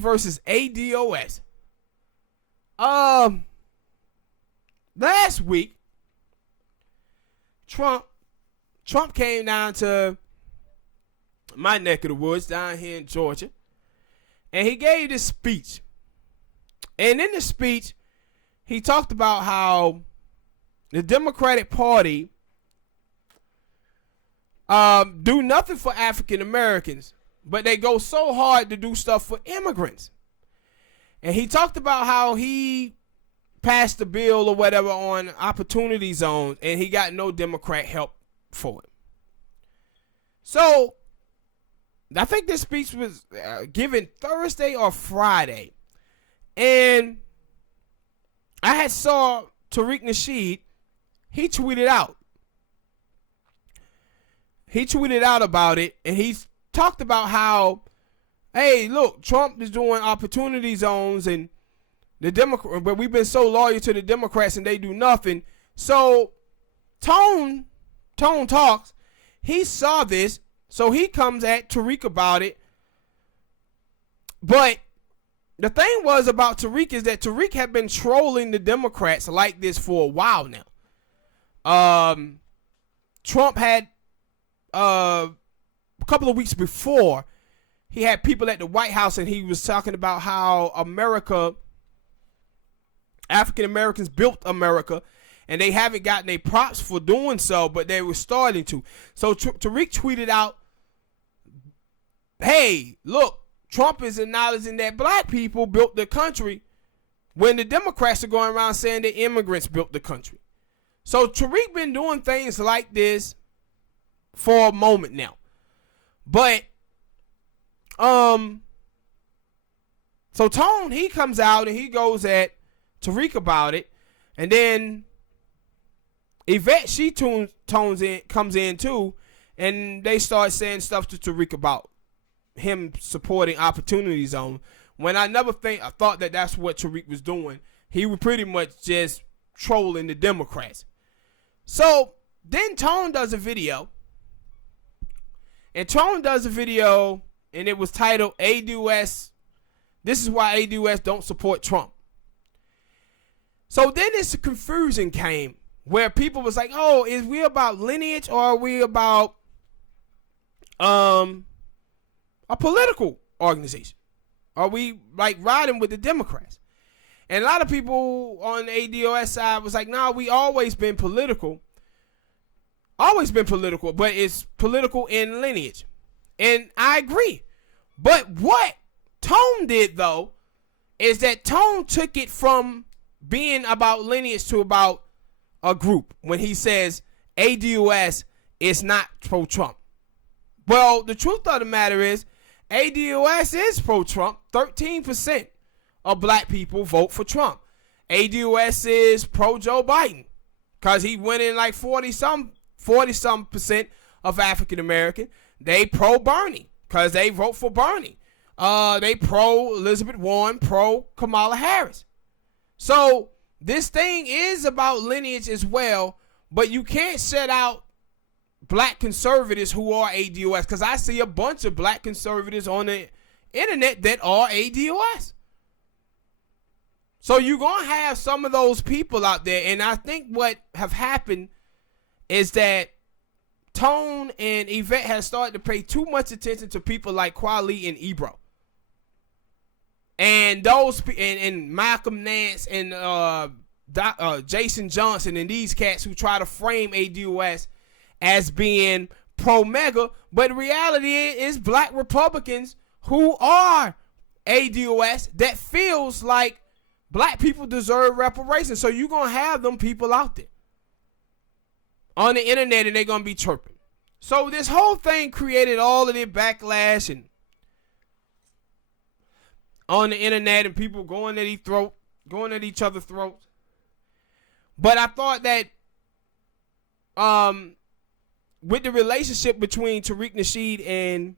versus ADOS. Last week, Trump came down to my neck of the woods down here in Georgia, and he gave this speech. And in the speech, he talked about how the Democratic Party do nothing for African Americans, but they go so hard to do stuff for immigrants. And he talked about how he passed a bill or whatever on opportunity zones, and he got no Democrat help for it. So I think this speech was given Thursday or Friday, and I had saw Tariq Nasheed. He tweeted out about it, and he talked about how, hey, look, Trump is doing opportunity zones, and the Democrat, but we've been so loyal to the Democrats, and they do nothing. So Tone Talks, he saw this, so he comes at Tariq about it. But the thing was about Tariq is that Tariq had been trolling the Democrats like this for a while now. Trump had a couple of weeks before, he had people at the White House, and he was talking about how African Americans built America, and they haven't gotten their props for doing so, but they were starting to. So Tariq tweeted out, hey, look, Trump is acknowledging that black people built the country when the Democrats are going around saying that immigrants built the country. So Tariq been doing things like this for a moment now. But so Tone, he comes out and he goes at Tariq about it, and then Yvette, she comes in too, and they start saying stuff to Tariq about him supporting Opportunity Zone, when I thought that that's what Tariq was doing. He was pretty much just trolling the Democrats. So then Tone does a video, and it was titled ADOS, this is why ADOS don't support Trump. So then this confusion came where people was like, oh, is we about lineage, or are we about a political organization? Are we like riding with the Democrats? And a lot of people on the ADOS side was like, nah, we always been political, but it's political in lineage. And I agree. But what Tone did, though, is that Tone took it from being about lineage to about a group when he says ADOS is not pro-Trump. Well, the truth of the matter is ADOS is pro-Trump. 13% of black people vote for Trump. ADOS is pro-Joe Biden because he went in like 40-some percent of African American. They pro-Bernie because they vote for Bernie. They pro-Elizabeth Warren, pro-Kamala Harris. So this thing is about lineage as well, but you can't set out black conservatives who are ADOS, because I see a bunch of black conservatives on the internet that are ADOS. So you're going to have some of those people out there, and I think what have happened is that Tone and Yvette has started to pay too much attention to people like Kweli and Ebro. And those and Malcolm Nance and Jason Johnson and these cats who try to frame ADOS as being pro-mega, but the reality is black Republicans who are ADOS that feels like black people deserve reparations. So you're going to have them people out there on the internet, and they're going to be chirping. So this whole thing created all of this backlash and on the internet, and people going at each other's throats. But I thought that with the relationship between Tariq Nasheed and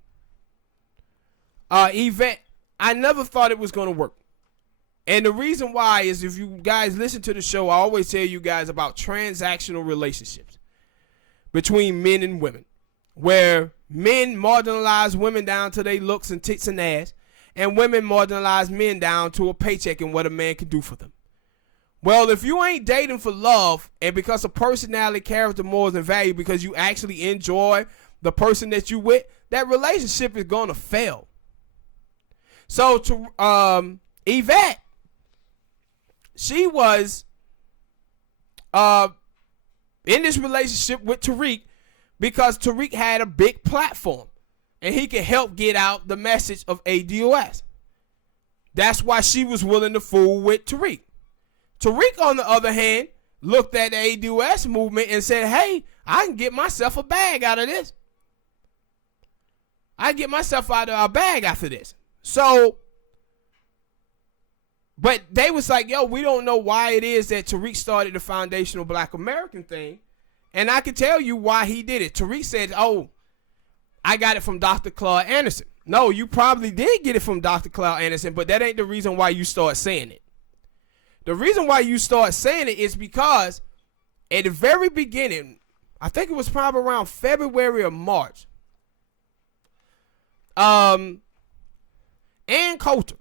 Yvette, I never thought it was going to work. And the reason why is, if you guys listen to the show, I always tell you guys about transactional relationships between men and women, where men marginalize women down to their looks and tits and ass, and women marginalize men down to a paycheck and what a man can do for them. Well, if you ain't dating for love and because of personality, character, morals, and value, because you actually enjoy the person that you with, that relationship is going to fail. So to Yvette, she was in this relationship with Tariq because Tariq had a big platform and he could help get out the message of ADOS. That's why she was willing to fool with Tariq. Tariq, on the other hand, looked at the ADOS movement and said, hey, I can get myself a bag out of this. I get myself out of a bag after this. So, but they was like, yo, we don't know why it is that Tariq started the foundational Black American thing. And I can tell you why he did it. Tariq said, oh, I got it from Dr. Claude Anderson. No, you probably did get it from Dr. Claude Anderson, but that ain't the reason why you start saying it. The reason why you start saying it is because at the very beginning, I think it was probably around February or March, Ann Coulter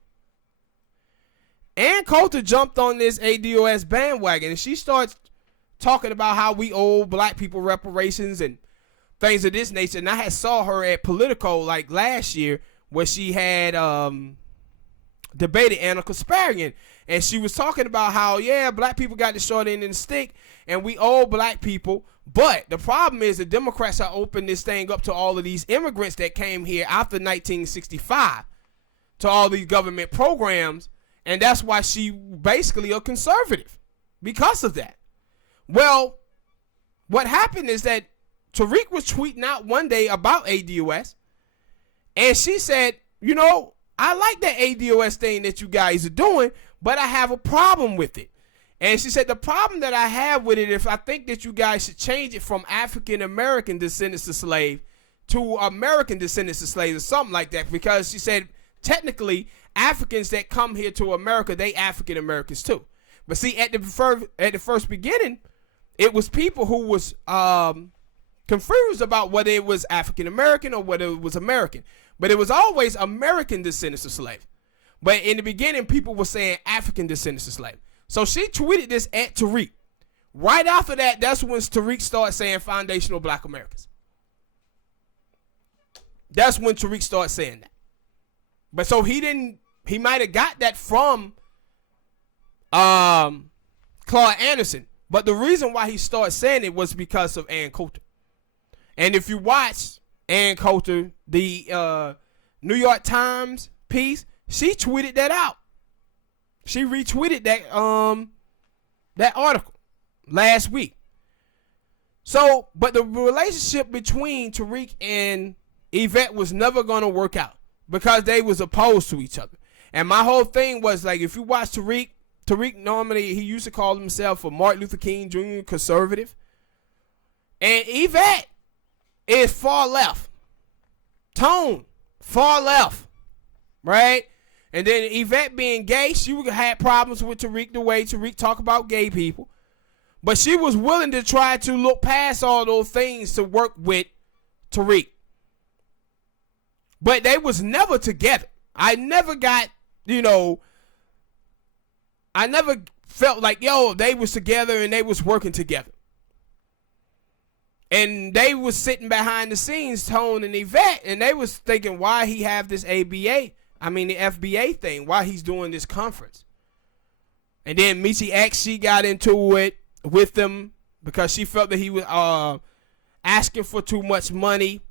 jumped on this ADOS bandwagon, and she starts talking about how we owe black people reparations and things of this nature. And I had saw her at Politico like last year where she had debated Anna Kasparian, and she was talking about how, yeah, black people got the short end of the stick and we owe black people. But the problem is the Democrats are opening this thing up to all of these immigrants that came here after 1965, to all these government programs, and that's why she basically a conservative because of that. Well, what happened is that Tariq was tweeting out one day about ADOS, and she said, you know, I like that ADOS thing that you guys are doing, but I have a problem with it. And she said, the problem that I have with it, if I think that you guys should change it from African-American descendants of slaves to American descendants of slaves or something like that, because she said, technically, Africans that come here to America, they African-Americans too. But see, at the first beginning, it was people who was confused about whether it was African-American or whether it was American. But it was always American descendants of slaves. But in the beginning, people were saying African descendants of slaves. So she tweeted this at Tariq. Right after that, that's when Tariq started saying foundational Black Americans. That's when Tariq started saying that. But so he might have got that from Claude Anderson. But the reason why he started saying it was because of Ann Coulter. And if you watch Ann Coulter, the New York Times piece, she tweeted that out. She retweeted that article last week. So, but the relationship between Tariq and Yvette was never going to work out because they was opposed to each other. And my whole thing was like, if you watch Tariq normally, he used to call himself a Martin Luther King Jr. conservative. And Yvette is far left. Tone, far left. Right? And then Yvette being gay, she had problems with Tariq, the way Tariq talk about gay people. But she was willing to try to look past all those things to work with Tariq. But they was never together. I never got, I never felt like, they was together and they was working together. And they was sitting behind the scenes, Tone and Yvette, and they was thinking why he have this the FBA thing, why he's doing this conference. And then Michi X, she got into it with them because she felt that he was asking for too much money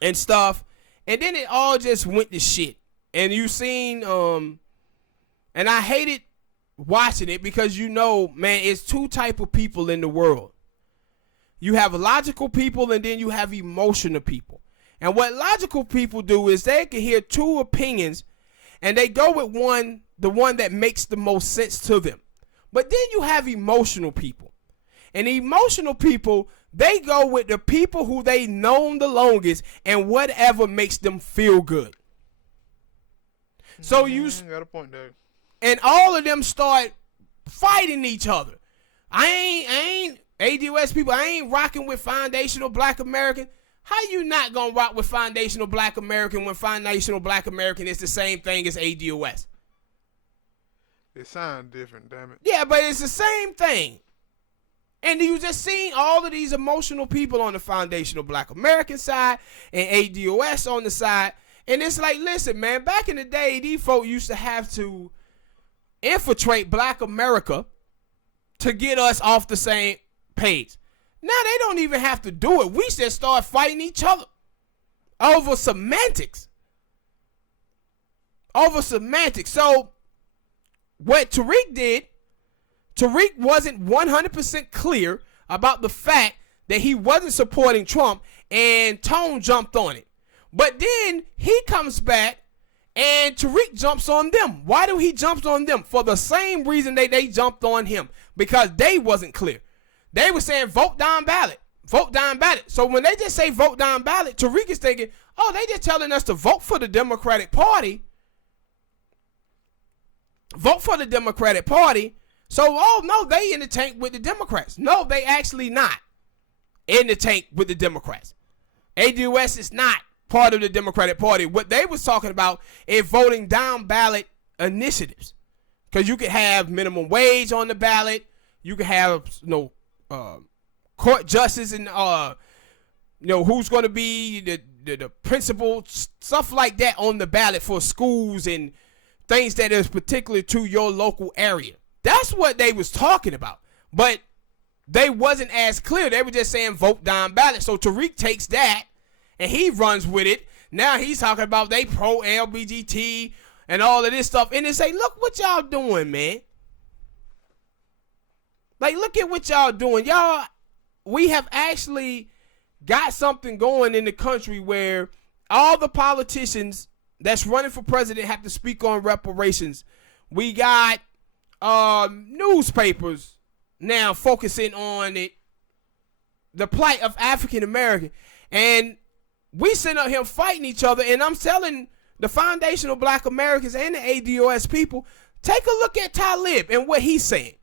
and stuff. And then it all just went to shit. And you seen, and I hated watching it because man, it's two type of people in the world. You have logical people and then you have emotional people. And what logical people do is they can hear two opinions and they go with the one that makes the most sense to them. But then you have emotional people. And emotional people, they go with the people who they known the longest and whatever makes them feel good. So you got a point there. And all of them start fighting each other. I ain't ADOS people, I ain't rocking with foundational Black American. How you not gonna rock with Foundational Black American when Foundational Black American is the same thing as ADOS? It sounds different, damn it. Yeah, but it's the same thing. And you just seen all of these emotional people on the Foundational Black American side and ADOS on the side. And it's like, listen, man, back in the day, these folk used to have to infiltrate Black America to get us off the same page. Now they don't even have to do it. We just start fighting each other over semantics. So what Tariq did, Tariq wasn't 100% clear about the fact that he wasn't supporting Trump, and Tone jumped on it. But then he comes back and Tariq jumps on them. Why do he jump on them? For the same reason they jumped on him, because they wasn't clear. They were saying vote down ballot. Vote down ballot. So when they just say vote down ballot, Tariq is thinking, oh, they just telling us to vote for the Democratic Party. Vote for the Democratic Party. So, oh, no, they in the tank with the Democrats. No, they actually not in the tank with the Democrats. ADOS is not part of the Democratic Party. What they was talking about is voting down ballot initiatives. Because you could have minimum wage on the ballot. You could have, court justice and, who's going to be the principal, stuff like that on the ballot for schools and things that is particular to your local area. That's what they was talking about. But they wasn't as clear. They were just saying vote down ballot. So Tariq takes that and he runs with it. Now he's talking about they pro-LBGT and all of this stuff. And they say, look what y'all doing, man. Like, look at what y'all doing. Y'all, we have actually got something going in the country where all the politicians that's running for president have to speak on reparations. We got newspapers now focusing on it, the plight of African American, and we sitting up here fighting each other. And I'm telling the Foundational Black Americans and the ADOS people, take a look at Talib and what he's saying.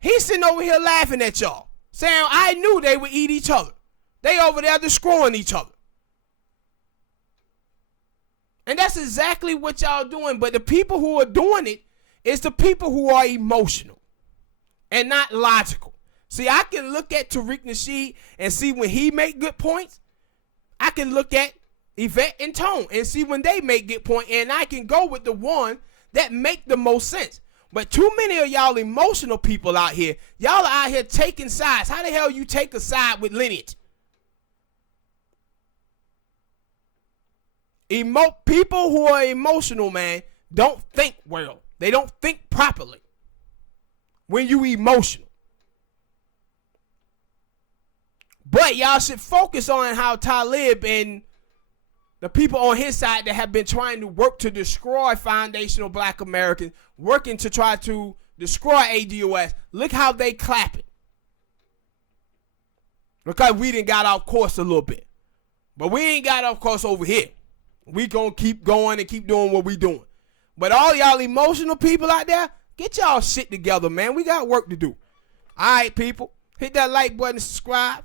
He's sitting over here laughing at y'all, saying I knew they would eat each other. They over there destroying each other. And that's exactly what y'all doing. But the people who are doing it is the people who are emotional and not logical. See, I can look at Tariq Nasheed and see when he make good points. I can look at Yvette and Tone and see when they make good points, and I can go with the one that make the most sense. But too many of y'all emotional people out here, y'all are out here taking sides. How the hell you take a side with lineage? People who are emotional, man, don't think well. They don't think properly when you emotional. But y'all should focus on how Talib and the people on his side that have been trying to work to destroy Foundational Black Americans, working to try to destroy ADOS, look how they clapping. Because we done got off course a little bit. But we ain't got off course over here. We gonna keep going and keep doing what we doing. But all y'all emotional people out there, get y'all shit together, man. We got work to do. All right, people. Hit that like button, subscribe.